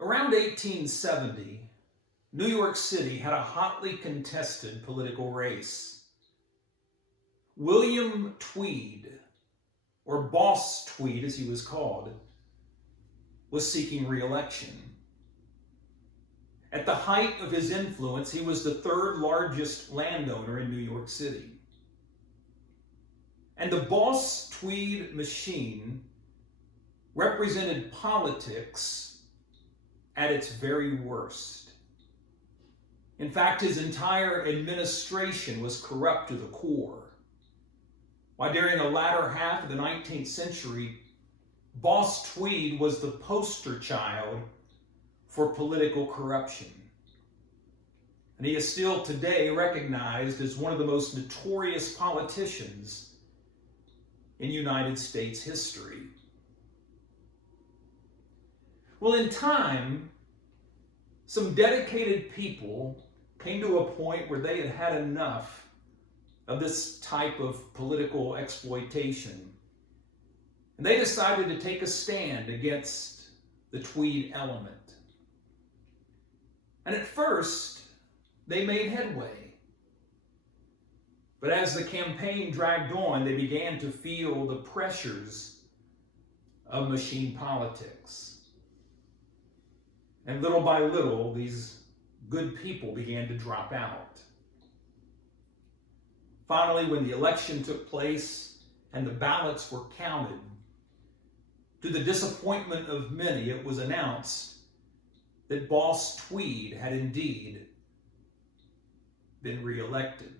Around 1870, New York City had a hotly contested political race. William Tweed, or Boss Tweed as he was called, was seeking re-election. At the height of his influence, he was the third largest landowner in New York City. And the Boss Tweed machine represented politics at its very worst. In fact, his entire administration was corrupt to the core. While during the latter half of the 19th century, Boss Tweed was the poster child for political corruption. And he is still today recognized as one of the most notorious politicians in United States history. Well, in time, some dedicated people came to a point where they had had enough of this type of political exploitation. And they decided to take a stand against the Tweed element. And at first, they made headway. But as the campaign dragged on, they began to feel the pressures of machine politics. And little by little, these good people began to drop out. Finally, when the election took place and the ballots were counted, to the disappointment of many, it was announced that Boss Tweed had indeed been re-elected.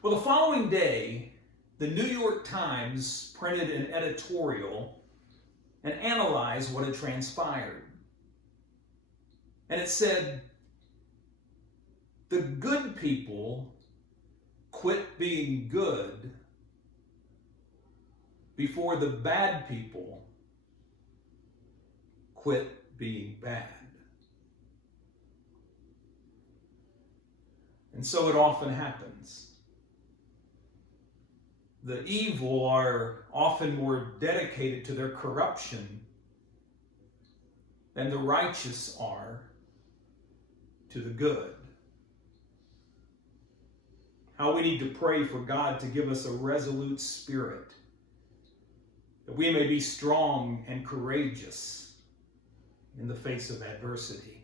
Well, the following day, the New York Times printed an editorial and analyzed what had transpired. And it said, "The good people quit being good before the bad people quit being bad." And so it often happens. The evil are often more dedicated to their corruption than the righteous are to the good. How we need to pray for God to give us a resolute spirit, that we may be strong and courageous in the face of adversity.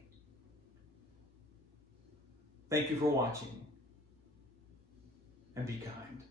Thank you for watching, and be kind.